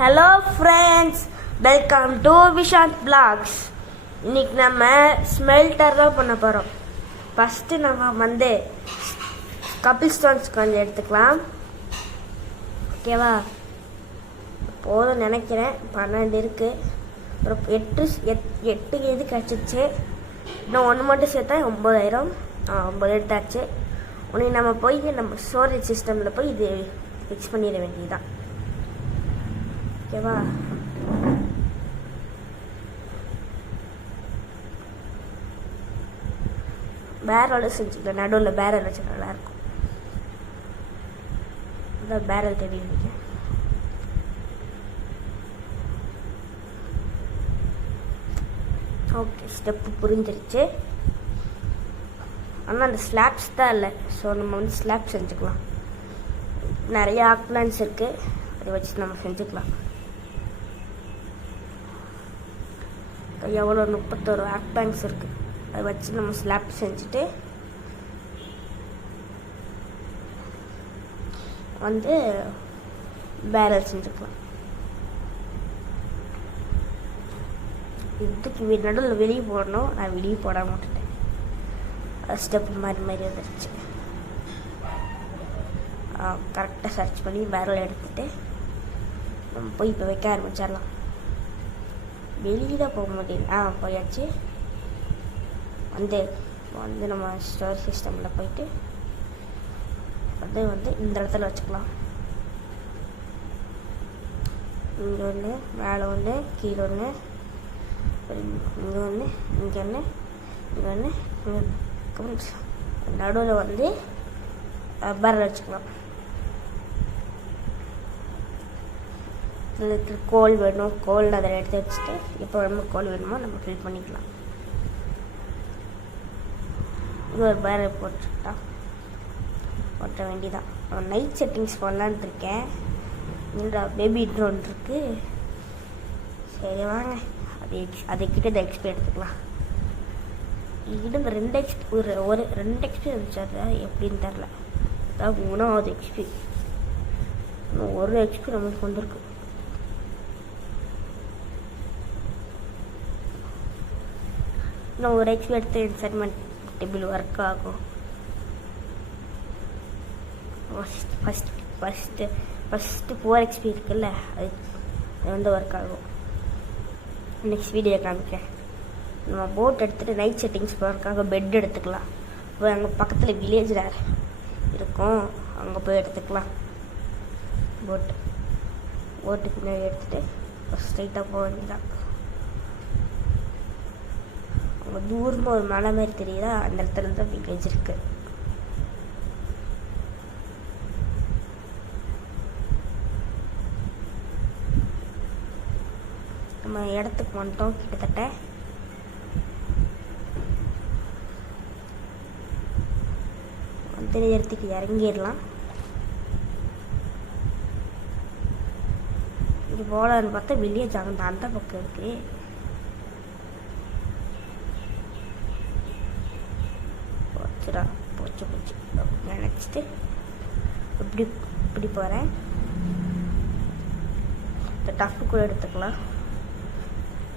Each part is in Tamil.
Hello friends, welcome to Vishanth blogs. இன்னைக்கு நம்ம ஸ்மெல்டர் தான் பண்ண போகிறோம். ஃபஸ்ட்டு நம்ம வந்து கபில் ஸ்டோன்ஸ் கொஞ்சம் எடுத்துக்கலாம். ஓகேவா? போதும் நினைக்கிறேன். 12 இருக்குது. அப்புறம் 8 எது கிடச்சிச்சு. இன்னும் 1 மட்டும் சேர்த்தா 9000. 9 எடுத்தாச்சு. உடனே நம்ம போய் நம்ம ஸ்டோரேஜ் சிஸ்டமில் போய் இது ஃபிக்ஸ் பண்ணிட வேண்டியதுதான். ஓகேவா? பேரலோட செஞ்சுக்கலாம். நடுவில் பேரல் வச்சு நல்லாயிருக்கும். இந்த பேரல் தெரியுங்க. ஓகே, ஸ்டெப்பு புரிஞ்சிருச்சு. ஆனால் அந்த ஸ்லாப்ஸ் தான் இல்லை. ஸோ நம்ம வந்து ஸ்லாப் செஞ்சுக்கலாம். நிறைய ஆக்லான்ஸ் இருக்குது, அதை வச்சு நம்ம செஞ்சுக்கலாம். எவ்வளோ 31 ஆக்லான்ஸ் இருக்குது. அதை வச்சு நம்ம ஸ்லாப் செஞ்சுட்டு வந்து பேரல் செஞ்சுக்கலாம். இதுக்கு நடுவில் வெளியே போடணும். நான் வெளியே போட மாட்டேன். ஸ்டெப்பு மாதிரி வந்துருச்சு. கரெக்டாக சர்ச் பண்ணி பேரல் எடுத்துகிட்டு நம்ம போய் இப்போ வைக்க ஆரம்பிச்சிடலாம். வெளியே தான் போக முடியல. போயாச்சு. வந்து நம்ம ஸ்டோர் சிஸ்டமில் போயிட்டு வந்து இந்த இடத்துல வச்சுக்கலாம். இங்கே ஒன்று, மேலே ஒன்று, கீழே ஒன்று, இங்கே ஒன்று, இங்கே ஒன்று, இங்கே ஒன்று, நடுவில் வந்து பேரல் வச்சுக்கலாம். இதுக்கு கோல் வேணும். கோல் அதை எடுத்து வச்சுட்டு எப்போ வேணுமோ கோல் வேணுமோ நம்ம ஃபில் பண்ணிக்கலாம். இது ஒரு பேரல் போட்டுட்டா ஓட்ட வேண்டியதான். நைட் செட்டிங்ஸ் பண்ணலான்னு இருக்கேன். இந்த பேபி ட்ரோன் இருக்குது. சரி வாங்க, அதை கிட்ட இந்த எக்ஸ்பி எடுத்துக்கலாம். இது இந்த 2 எக்ஸ்பி ஒரு 2 எக்ஸ்பி இருந்துச்சு. அது எப்படின்னு தெரில. அதான் 3வது எக்ஸ்பி. இன்னும் 1 எக்ஸ்பி நம்மளுக்கு வந்துருக்கு. இன்னும் 1 எக்ஸ்பி எடுத்து இன்சர்மெண்ட் டேபிள் ஒர்க் ஆகும். ஃபஸ்ட்டு 4 எக்ஸ்பி இருக்குல்ல, அது வந்து ஒர்க் ஆகும். நெக்ஸ்ட் வீடியோ காமிக்கிறேன். நம்ம போட் எடுத்துகிட்டு நைட் செட்டிங்ஸ் போகிறதுக்காக பெட் எடுத்துக்கலாம். போய் அங்கே பக்கத்தில் வில்லேஜில் இருக்கும், அங்கே போய் எடுத்துக்கலாம். போட்டுக்கு முன்னாடி எடுத்துகிட்டு ஸ்ட்ரைட்டாக போக வேண்டியதான். அங்கே தூரமாக ஒரு மலை மாதிரி தெரியுதா, அந்த இடத்துல தான் வில்லேஜ் இருக்குது. நம்ம இடத்துக்கு வந்துட்டோம். கிட்டத்தட்ட அந்த இடத்துக்கு இறங்கிடலாம். இது போலான்னு பார்த்தா வில்லேஜ் அந்த பக்கம் இருக்கு. போச்சு நினச்சிட்டு இப்படி போகிறேன். இந்த டஃப்பு கூட எடுத்துக்கலாம்.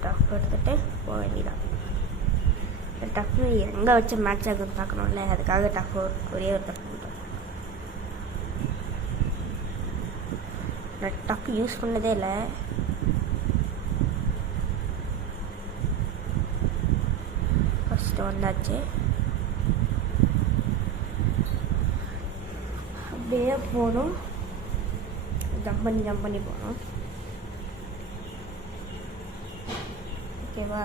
டஃப் எடுத்துகிட்டு போக வேண்டியதான். டஃப்பு எங்கே வச்சு மேட்ச் ஆகுதுன்னு பார்க்கணும்ல, அதுக்காக டஃப் ஒரே ஒரு டஃப் பண்ணுறேன். நான் டஃப் யூஸ் பண்ணதே இல்லை. ஃபஸ்ட்டு வந்தாச்சு. அப்படியே போகணும். ஜம்ப் பண்ணி போகணும். ஓகேவா?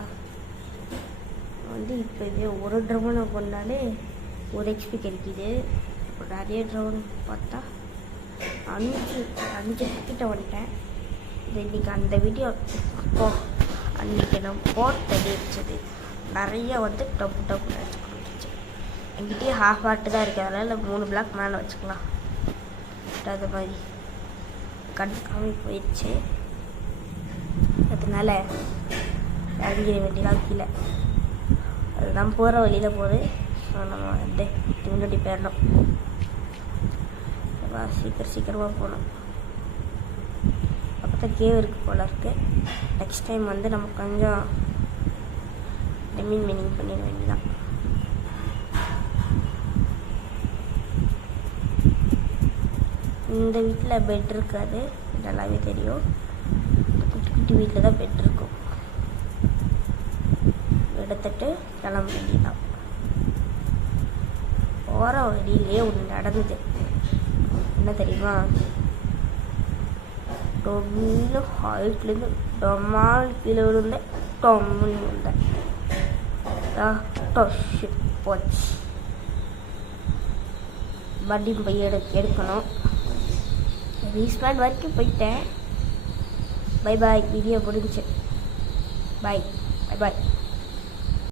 வந்து இப்போ இதே ஒரு ட்ரோனை பண்ணாலே 1 எக்ஸ்பி கிடைக்கிது. இப்போ நிறைய ட்ரோன் பார்த்தா 5 கிட்ட வந்துட்டேன். இது இன்றைக்கி அந்த வீடியோ அன்றைக்கி நான் போட்டது இருந்துச்சு. நிறைய வந்து டப்பு வச்சு கொடுத்துச்சு. என்கிட்டயே ½ ஹார்ட்டு தான் இருக்குது. அதனால் 3 பிளாக் மேலே வச்சுக்கலாம். அது மாதிரி கண்டுக்காம போயிடுச்சு. அதனால இறங்கிட வேண்டியதான் கீழே. அதுதான் போகிற வழியில் போகுது. ஸோ நம்ம வந்து முன்னாடி போயிடணும். சீக்கிரமாக போகணும். பக்கத்தில் கேவ் இருக்குது போல இருக்குது. நெக்ஸ்ட் டைம் வந்து நம்ம கொஞ்சம் மீனிங் பண்ணிட வேண்டியதான். இந்த வீட்டில் பெட் இருக்காது, நல்லாவே தெரியும். குட்டி குட்டி வீட்டில் தான் பெட் இருக்கும். எடுத்துட்டு கிளம்ப வேண்டியதான். போகிற வழியிலே ஒன்று நடந்தது. என்ன தெரியுமா? டொம்னு ஹைட்லேருந்து டொம்மால் கீழே விழுந்தேன். டொம்னு விழுந்தேன். போச்சு. மறுபடியும் போய் எடுக்கணும். ரீஸ்பாண்ட் வரைக்கும் போயிட்டேன். Bye bye. வீடியோ முடிஞ்சு. பாய் பாய் பாய்.